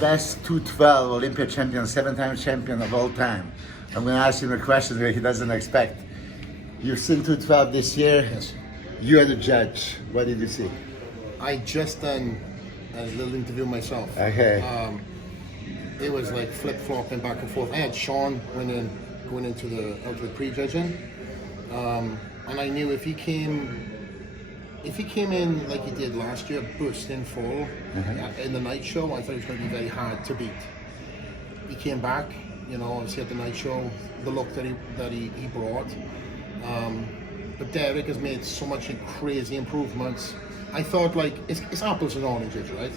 best 212 Olympia champion, 7-time champion of all time. I'm going to ask him a question that he doesn't expect. You've seen 212 this year. Yes. You are the judge. What did you see? I just done a little interview myself. Okay. It was like flip-flopping back and forth. I had Sean going into the pre-judging, and I knew if he came in like he did last year, bursting full in the night show, I thought it was going to be very hard to beat. He came back, obviously at the night show, the look that he brought. But Derek has made so much crazy improvements. I thought like it's apples and oranges, right?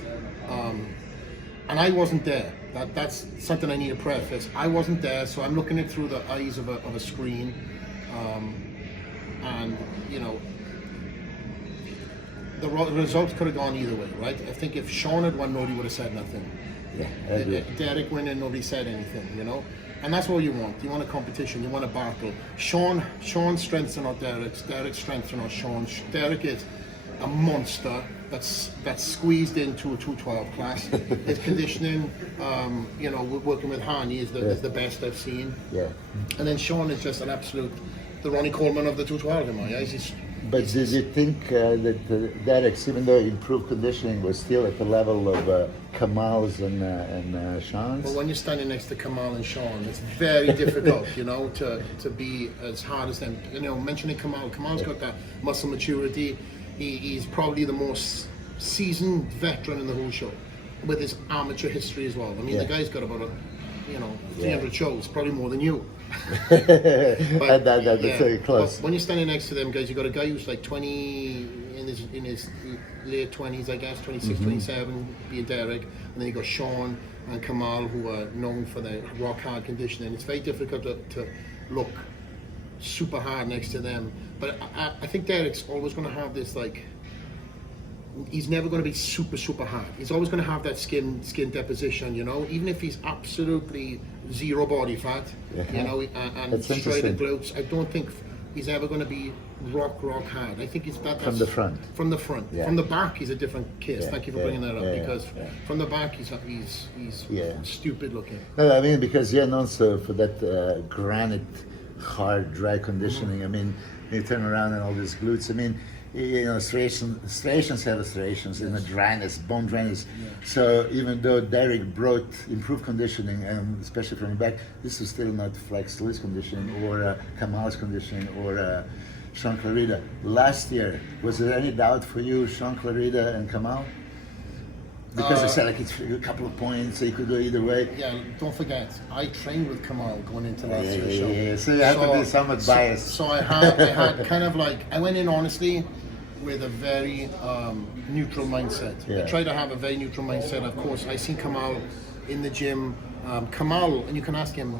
And I wasn't there. That's something I need to preface. I wasn't there, so I'm looking at it through the eyes of a screen, and the results could have gone either way, right? I think if Sean had won, nobody would have said nothing. Yeah, I agree. Derek win and nobody said anything, And that's what you want. You want a competition. You want a battle. Sean's strengths are not Derek's. Derek's strengths are not Sean's. Derek is a monster that's squeezed into a 212 class. His conditioning, working with Hani is the best I've seen. Yeah. And then Sean is just an absolute, the Ronnie Coleman of the 212 in my eyes. But did you think that Derek's, even though improved conditioning, was still at the level of Kamal's and Sean's? Well, when you're standing next to Kamal and Sean, it's very difficult, to be as hard as them. Mentioning Kamal's got that muscle maturity. He's probably the most seasoned veteran in the whole show, with his amateur history as well. I mean, the guy's got about 300 shows, probably more than you. But, that's very close. But when you're standing next to them guys, you got a guy who's like 20 in his late 20s, I guess, 26, 27, being Derek, and then you got Sean and Kamal, who are known for their rock hard conditioning. It's very difficult to look super hard next to them. But I think Derek's always going to have this, like, he's never going to be super hard. He's always going to have that skin deposition, even if he's absolutely zero body fat, and That's straight glutes. I don't think he's ever going to be rock hard. I think it's that's from the front. From the front. Yeah. From the back, he's a different case. Thank you for bringing that up, because from the back, he's stupid looking. No, I mean, because you're known for that granite, hard, dry conditioning. I mean, you turn around and all these glutes. I mean, striations have striations in the dryness, bone dryness. So even though Derek brought improved conditioning, and especially from the back, this is still not Flex Lewis conditioning or Kamal's conditioning or Sean Clarida. Last year, was there any doubt for you, Sean Clarida and Kamal? Because I said like it's a couple of points, so you could go either way. Yeah, don't forget, I trained with Kamal going into last year's show. Yeah. So you have to be somewhat biased. So I had kind of like, I went in honestly with a very neutral mindset. Yeah. I tried to have a very neutral mindset. Of course, I seen Kamal in the gym. Kamal, and you can ask him,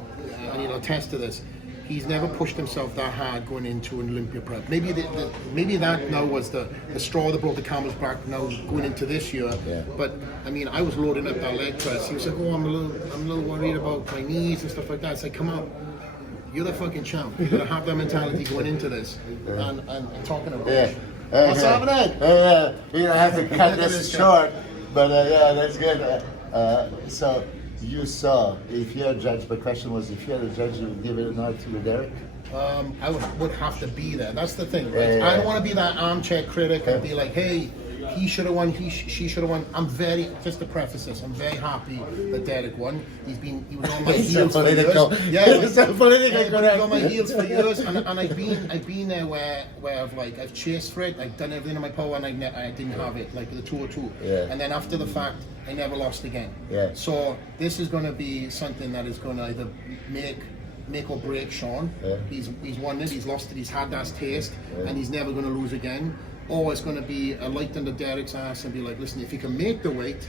and he'll attest to this, he's never pushed himself that hard going into an Olympia prep. Maybe that now was the straw that brought the camel's back now going into this year. Yeah. But I mean, I was loading up that leg press. He was like, "Oh, I'm a little worried about my knees and stuff like that." It's like, come on, you're the fucking champ. You're gonna have that mentality going into this. And talking about what's happening? You're gonna have to cut this short, but that's good. So. You saw, if you're a judge, the question was, if you're the judge, you would give it a nod to Derek? I would have to be there. That's the thing, right? I don't want to be that armchair critic and be like, hey, he should have won, she should have won. Just to preface this, I'm very happy that Derek won. He was on my heels for years. Yeah, it's so political. He was on my heels for years, and I've been there where I've chased for it, I've done everything in my power, and I didn't have it, like the 202. Yeah. And then after the fact, I never lost again. Yeah. So this is going to be something that is going to either make or break Sean. Yeah. He's won it, he's lost it, he's had that taste, and he's never going to lose again. Or it's going to be a light under Derek's ass and be like, listen, if you can make the weight,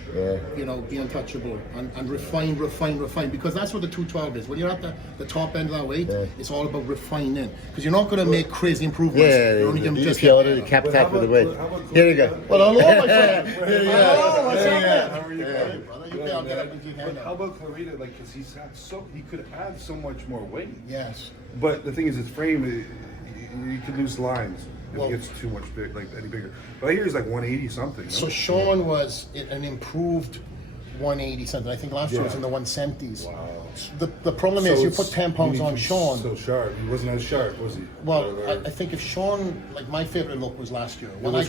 be untouchable and refine, because that's what the 212 is. When you're at the top end of that weight, it's all about refining, because you're not going to make crazy impropements. You're only going to just get already capped out with the weight. Here you go. Well, hello, my friend. Hello, what's up, How are you? How about Clarita? Like, because he could add so much more weight. Yes. But the thing is, his frame, you could lose lines if he gets too much big, like any bigger. But I hear he's like 180 something. No? So Sean was an improved 180 something. I think last year was in the 170s. Wow. The problem is you put 10 pounds on Sean. So sharp. He wasn't as sharp, was he? Well, I think if Sean, like my favorite look was last year. When, was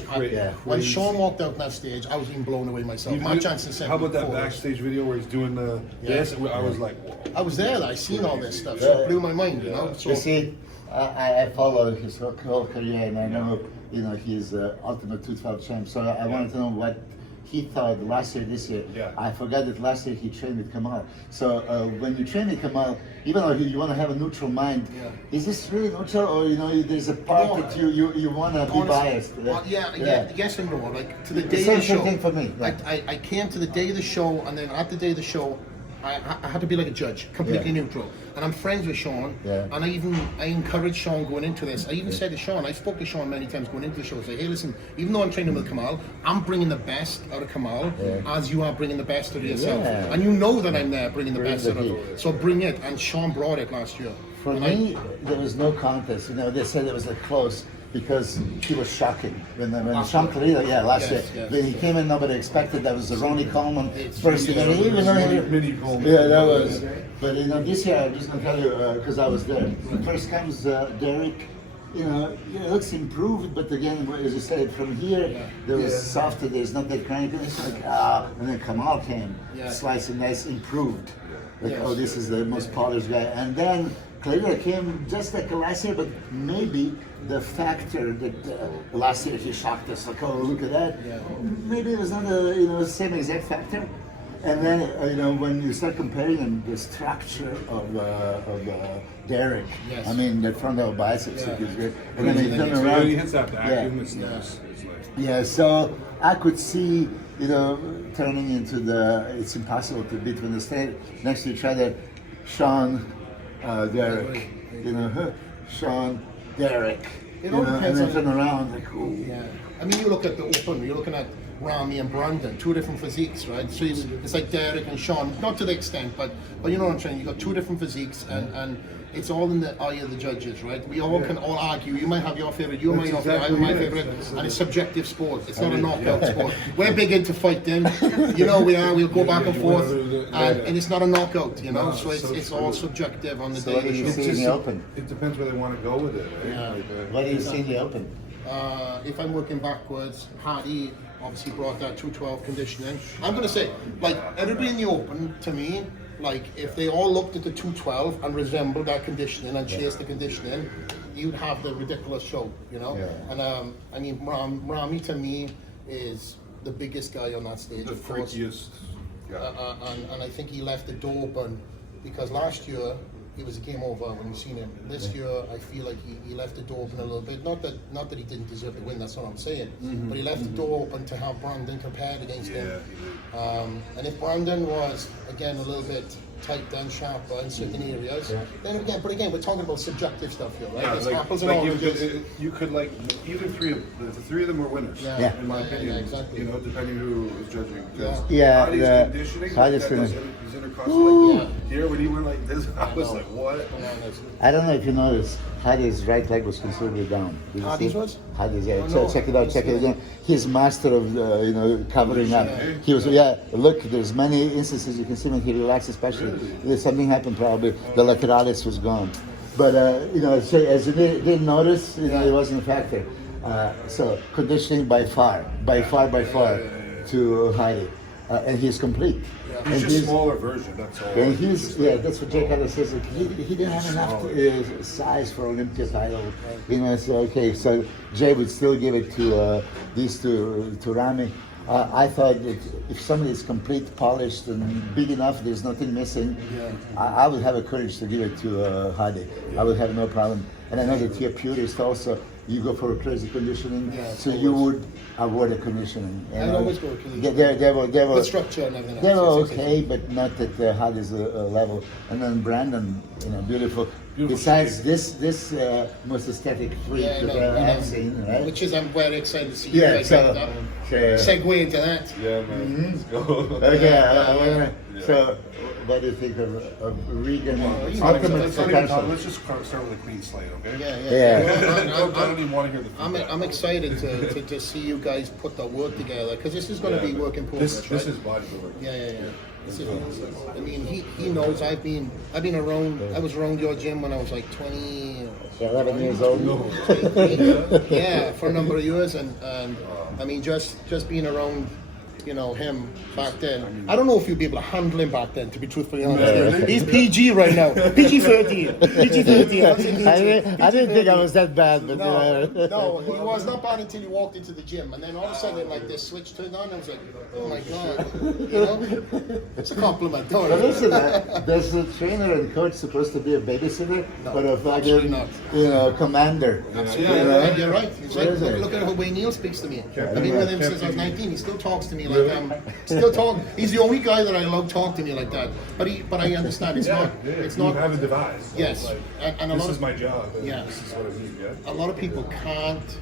when Sean walked out on that stage, I was even blown away myself. Mark Johnson said, how about that backstage video where he's doing the this? I was like, whoa. I was there. I seen all this stuff, so it blew my mind. You know. So, you see, I follow his whole career, and I know, he's ultimate 212 champ. So I wanted to know what he thought last year, this year. Yeah. I forgot that last year he trained with Kamal. So when you train with Kamal, even though you want to have a neutral mind, is this really neutral, or there's a part that you want to be biased? Yes and no. Like to the day Same of the show. thing for me. I came to the day of the show, and then at the day of the show, I had to be like a judge, completely neutral. And I'm friends with Sean, and I encouraged Sean going into this. I even said to Sean, I spoke to Sean many times going into the show, say, hey, listen, even though I'm training with Kamal, I'm bringing the best out of Kamal as you are bringing the best out of yourself. And you know that I'm there bringing the best out of you. So bring it, and Sean brought it last year. For me, there was no contest. They said it was close because he was shocking. When Sean Clarida, last year, when he came in, nobody expected that was the Ronnie Coleman first event. That was. But this year, I'm just gonna tell you because I was there. First comes Derek. It looks improved, but again, as you said, from here there was softer. There's not that cranky. It's like and then Kamal came, slicing nice, improved. This is the most polished guy. And then Clarida came just like last year, but maybe the factor that last year he shocked us, like, oh, look at that. Maybe it was not the same exact factor. And then when you start comparing the structure of Derek, I mean the frontal biceps is great. And then he turned around. He hits that vacuum. It's nice. So I could see turning into it's impossible to beat when they stay next to each other. Sean, Derek, Sean, Derek, It all depends and then on- turn around like, ooh. I mean, you look at the open, you're looking at Rami and Brandon, two different physiques, right? So it's like Derek and Sean, not to the extent, but you know what I'm saying. You got two different physiques, and it's all in the eye of the judges, right? We all can all argue. You might have your favorite, you might have your my favorite, and it's subjective sport. It's not a knockout sport. We're big into fighting, we are. We'll go back and forth, and it's not a knockout, So it's all subjective on the So day what of do the you show. see in the open? It depends where they want to go with it. Right? What do you see in the open? If I'm working backwards, Hardy obviously brought that 212 conditioning. I'm going to say, like, everybody in the open, to me, like, if they all looked at the 212 and resembled that conditioning and chased the conditioning, you'd have the ridiculous show, And I mean, Rami to me is the biggest guy on that stage, The of course. freakiest. And I think he left the door open because last year it was a game over when you seen him. This year I feel like he left the door open a little bit. Not that he didn't deserve to win, that's what I'm saying. But he left the door open to have Brandon compared against him. And if Brandon was again a little bit tighter and sharper in certain areas, then again, we're talking about subjective stuff here, right? It's apples and oranges. You could like either three of the three of them were winners. In my opinion, exactly. Depending who is judging. Yeah, Hardy's the- conditioning. Hardy's His Ooh. intercostal, here when he went like this, I was like, what? I don't know if you noticed, Hardy's right leg was considerably down. Did you Hardy's see? was? Hardy's, yeah. Oh, So no. check it out, check it again. He's master of, covering up. He was, look, there's many instances you can see when he relaxed, especially. There's something happened probably, the lateralis was gone. But, so as you didn't notice, it wasn't a factor. So conditioning by far to Hardy. And he's complete. He's And just smaller version. That's all. And that's what Jake Adler says. Like, he didn't have enough size for Olympia title. So okay, so Jay would still give it to these two to Rami. I thought that if somebody is complete, polished, and big enough, there's nothing missing. I would have a courage to give it to Hadi. I would have no problem. And I know that you're purist also. You go for a crazy conditioning, so you would avoid a conditioning. I always go with conditioning. They were The structure and everything. they were else. okay, but not at the hardest level. And then Brandon, beautiful. Besides this most aesthetic freak that I have seen, right? Which is, I'm very excited to see you Yeah, guys so- have that. so- Segue into that. Yeah, man. Let's go. Okay, so what do you think of Regan? Let's Ultimate potential. Let's just start with a clean slate, okay? Yeah. Well, I don't even want to hear the feedback. I'm excited to see you guys put the work together because this is going to be work in progress. This right? is bodybuilding. Yeah. This is, I mean, he knows I've been around. I was around your gym when I was like 20. 11 years old. Yeah, for a number of years, and I mean, just being around, him back then. I don't know if you'd be able to handle him back then, to be truthfully honest. He's PG right now. PG-13. PG-13. I didn't think I was that bad, but No, he was not bad until he walked into the gym, and then all of a sudden, like this switch turned on, and I was like, oh my god, it's a compliment. Don't But it? listen, does the trainer and coach supposed to be a babysitter, but a absolutely fucking, not. commander? Yeah, you're right. It's like, look at how way Neil speaks to me. I've been with him since I was 19. He still talks to me like I'm still talking. He's the only guy that I love talk to me like that. But I understand it's not. It's not. You have a device. Yes, Like, and a this lot is of my job. And Yeah. This is what I need. Yeah. a lot of people can't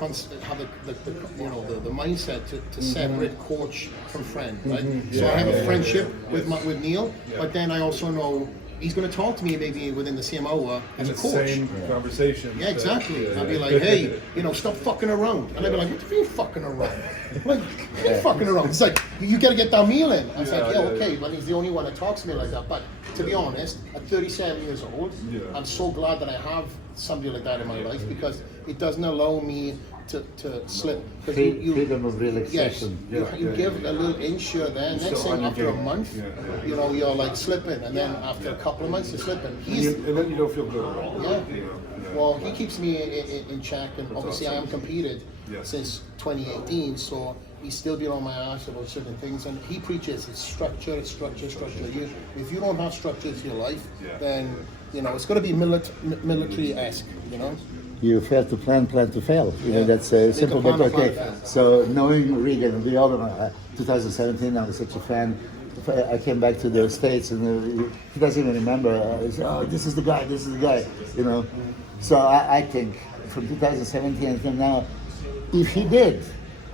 have the mindset to separate coach from friend, right? So I have a friendship with Neil, but then I also know he's going to talk to me maybe within the same hour as a It's coach. the same conversation. Yeah, exactly. I'll be like, hey, stop fucking around. And I'll be like, what do you mean fucking around? Like, what are you fucking around? It's like, you got to get that meal in. I was like, okay, but he's the only one that talks to me like that. But to be honest, at 37 years old, I'm so glad that I have somebody like that in my life because it doesn't allow me to slip. Freedom of relaxation. Yes, you give a little inch here there. Next thing, after a month, you're like slipping. And then after a couple of months, you're slipping. And then you don't feel good at all. Yeah. Well, he keeps me in check, and obviously I am competed since 2018, so he's still been on my ass about certain things, and he preaches it's structure. If you don't have structure to your life, then it's going to be military-esque, You fail to plan to fail. That's simple, but okay. So knowing Regan, we all know, 2017, I was such a fan. I came back to the States and he doesn't even remember. He said, oh, this is the guy, So I think from 2017 until now, if he did,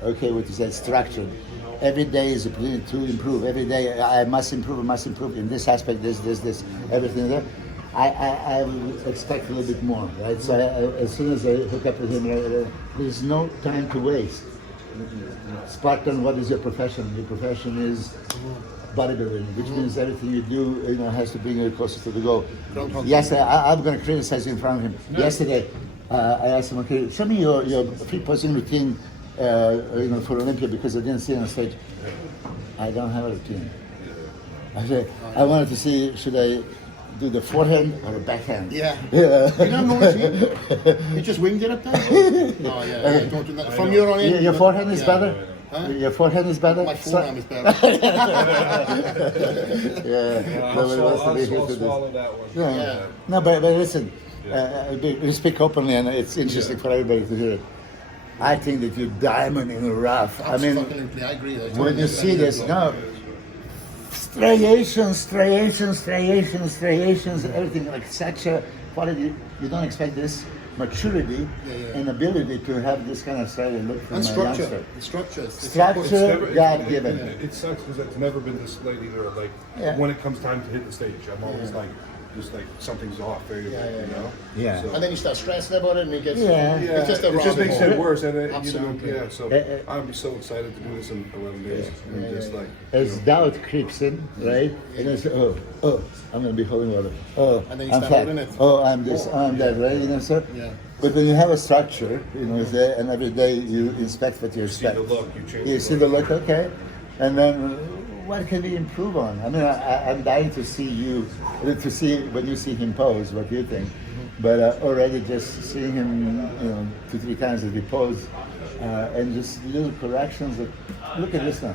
what you said, structured, every day is a opportunity to improve. Every day I must improve in this aspect, this, everything there. I would expect a little bit more, right? So as soon as I hook up with him, there's no time to waste. Spartan, what is your profession? Your profession is bodybuilding, which means everything you do, has to bring you closer to the goal. Yes, I'm going to criticize you in front of him. Yesterday, I asked him, okay, show me your free posing routine, for Olympia because I didn't see it on stage. I don't have a routine. I said, I wanted to see, should I do the forehand or the backhand? Yeah. You don't know routine? You just winged it up there? Oh, yeah. Don't do that. From your own end. Your forehand is better? Huh? Your forehand is better? My forearm is better. I'll swallow that one. Yeah. No, but listen, we speak openly and it's interesting for everybody to hear it. I think that you're diamond in the rough. Absolutely, I agree. When you see this, no, striations, everything like such a quality. You don't expect this maturity and ability to have this kind of striated look from and a structure. youngster. The structure. Structure, God given. It sucks because it's never been displayed either. Like when it comes time to hit the stage, I'm always like, just like something's off. Yeah. So, And then you start stressing about it, and it gets. Yeah. It's just a it just makes rabbit it hole. worse. And Absolutely. so I'm so excited to do this in 11 days. And just like As doubt creeps in, right? And I say, oh, I'm going to be holding water. Oh, And then you I'm start fat. holding it. Oh, I'm this, I'm that, right? So, Yeah. but when you have a structure, is there, and every day you inspect what you expect. see the look, you change You the see the look, okay. And then what can we improve on? I mean, I'm dying to see when you see him pose, what you think. But already just seeing him, 2-3 times as he pose, and just little corrections of, look at this now.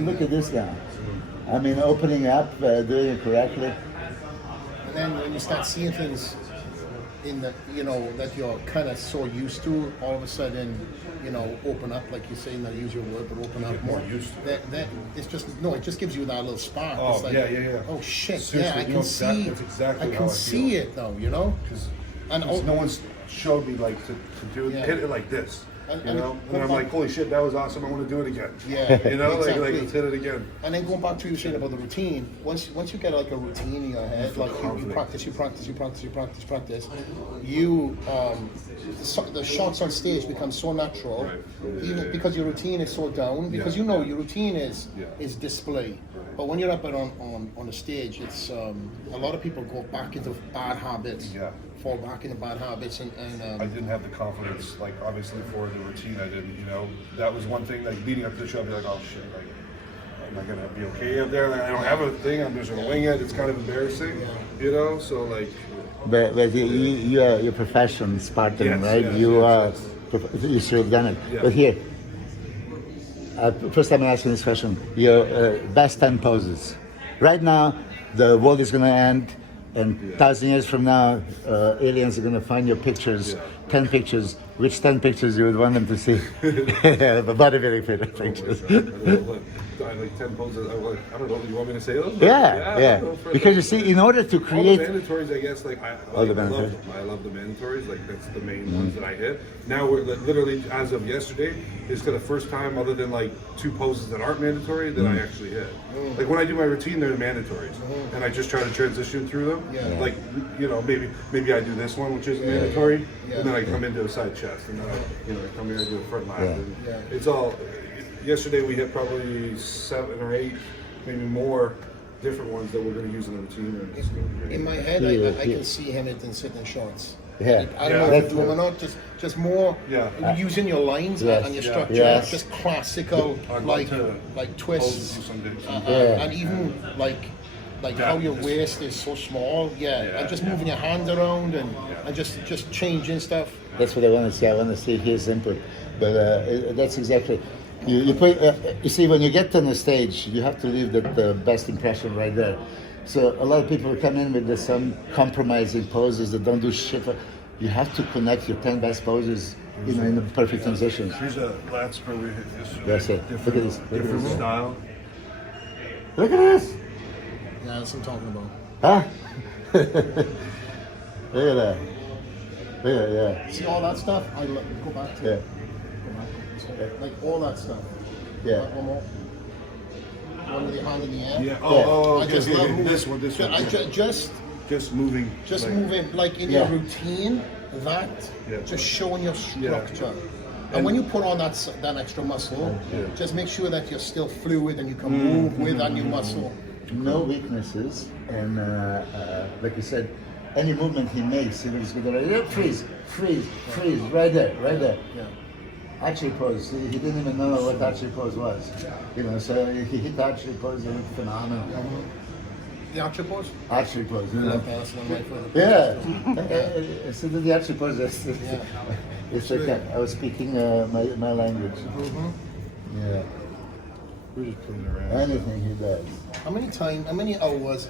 Look at this now. I mean, opening up, doing it correctly. And then when you start seeing things in the, that you're kind of so used to, all of a sudden, open up, like you say, not use your word, but open up more. used to. That it's just it just gives you that little spark. Oh, it's like, yeah. Oh shit! Seriously, I can see. that's exactly I how can I see feel. it though, And Because no one's showed me like to do Yeah. hit it like this. You know, and I'm like, holy shit, that was awesome. I want to do it again. Yeah, You know, exactly. like let's hit it again. And then going back to what you were saying about the routine, once you get like a routine in your head, like you practice, the shots on stage become so natural, Right. even because your routine is so down, because you know your routine is display. But when you're up on the stage, it's a lot of people go back into bad habits. Yeah. Fall back into bad habits, and I didn't have the confidence, like obviously for the routine, I didn't. You know, that was one thing. Like leading up to the show, I'd be like, oh shit, like am I gonna be okay up there? Like, I don't have a thing. I'm just gonna wing it. It's kind of embarrassing, you know. So like, But you're a professional Spartan, Yes, right? yes, You yes, are. yes. You should have done it. Yeah. But here, first time I'm asking this question. Your best 10 poses. Right now, the world is going to end, and 1,000 years from now, aliens are going to find your pictures, 10 pictures. Which 10 pictures you would want them to see? The bodybuilding pictures. I like 10 poses. I don't know. You want me to say those? Yeah. Because you see, in order to All create. the mandatories, I guess, like I love the mandatories. Like that's the main ones that I hit. Now we're literally, as of yesterday, it's the first time, other than like 2 poses that aren't mandatory, that I actually hit. Like when I do my routine, they're mandatories, and I just try to transition through them. Like you know, maybe I do this one, which is mandatory, and then I come into a side chest, and then I come here and do a front lat. And it's all. Yesterday we hit probably 7 or 8, maybe more different ones that we're going to use in the routine. in my head, I can see Hamilton sitting in shorts. Yeah. I don't know if you do them or not. Just more using your lines and your structure. Yes. Just classical, like twists, and even like how your waist is so small. And just moving your hands around and just changing stuff. That's what I want to see. I want to see his input. But that's exactly. You see, when you get on the stage, you have to leave the best impression right there. So a lot of people come in with some compromising poses that don't do shit. You have to connect your 10 best poses, in the perfect transitions. Here's a lat spur we hit yesterday. That's it. Look at this. Different style. Look at this. Yeah, that's what I'm talking about. Huh? Look at that. Yeah. See all that stuff? Go back to it. Like all that stuff. Yeah. One more. One with your hand in the air. Yeah. I just love moving. This one. Just moving. Moving, like in your routine, just showing your structure. And when you put on that extra muscle, just make sure that you're still fluid and you can move with that new muscle. No weaknesses, and like you said, any movement he makes, he looks good. Freeze, right there. Yeah. Archery pose. He didn't even know what archery pose was. So he hit archery pose. It looked phenomenal. The archer pose? Archery pose. That's one of my favorite poses. Yeah. So the archery pose. It's like I was speaking my language. Yeah. We're just playing around. Anything he does. How many hours,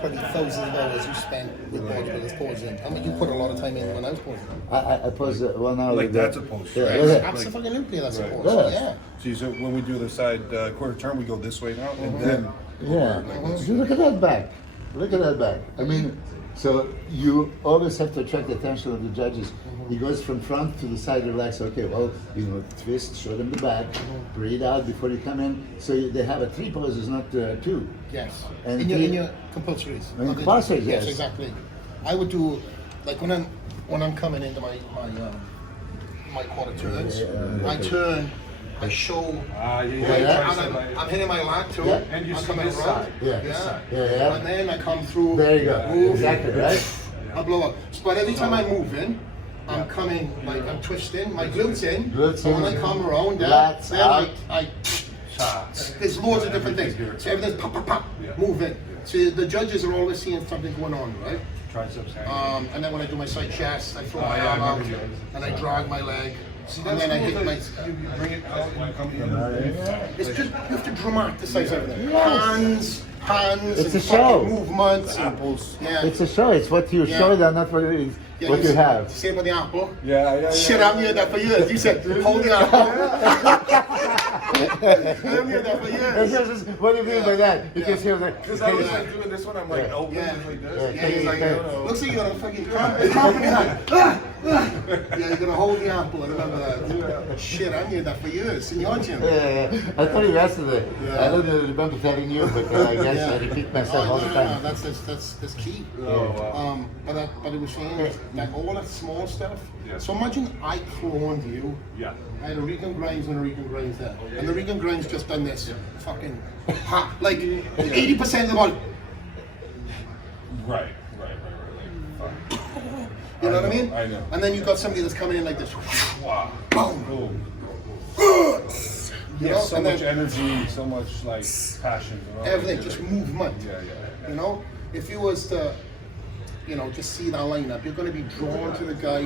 probably thousands of hours you spent with bodybuilders posing? I mean, you put a lot of time in when I was posing. I pose 1 hour. Like that's a pose. Yeah. Absolutely, that's a pose. Yeah. See, so when we do the side quarter turn, we go this way now, and then. See, look at that back. I mean, so you always have to attract the attention of the judges. He goes from front to the side, relax. Okay, well, twist, show them the back, breathe out before you come in. So they have 3 poses, not 2. Yes. And in your compulsories. In compulsories, yes. Yes, exactly. I would do like when I'm coming into my quarter turns, I turn. I show, I'm hitting my lat too. Yeah. And you I'm see coming this around. side. Yeah. And then I come through. There you go. Move, Exactly, right? I blow up. But every time I move in, I'm coming, like I'm twisting, my glutes in. Glutes and when in. I come around, Lats out. there's loads of different things. So everything's pop, move in. So the judges are always seeing something going on, right? Triceps. And then when I do my side chest, I throw my arm out, and I drag my leg. And then I hit my. You bring it out and you come in. It's just you have to dramatize everything. Hands, It's and a show. movements. It's a show. It's what you show them, not what you have. Same with the apple. Yeah. Shit, I'm hearing that for years. You said, hold the apple. I'm hearing that for years. What do you mean by that? Because he was like, Because I was like doing this one, I'm like, oh, Yeah. like this. Yeah, He's like, no. Looks like you got a fucking company hat. Yeah, you're gonna hold the apple. I remember that. Shit, I knew that for years in your gym. Yeah. I told you yesterday. Yeah. I don't remember telling you, but I guess I repeat myself all the time. That's key. Oh, wow. But it was saying that all that small stuff. Yeah. So imagine I cloned you. Yeah. I had a Regan Grimes and a Regan Grimes there, and the Regan Grimes just done this. Fucking, ha, like 80% of the body. Right. You know what I mean? I know. And then you've got somebody that's coming in like this. Wow. Boom. Boom. You Yeah, know, so and much then energy, so much like passion. You know? everything, just movement. Yeah. You know, if you was to, you know, just see that lineup, you're going to be drawn to the guy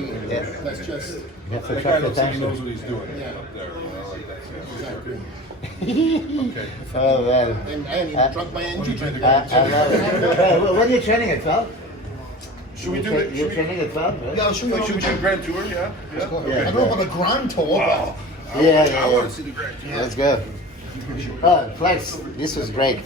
that's just You have to That guy attract looks like he knows attention. what he's doing. Yeah. Up there. You know, like that's exactly. Okay. Oh, man. And I haven't even drunk my energy drink. I love it. When are you training at 12? Should we do it? You're training at 12, right? Yeah, I'll show you. Should we do Grand Tour? Yeah. I don't know about the Grand Tour, Wow. Yeah. I want to see the Grand Tour. Let's go. Oh, Flex, this was great.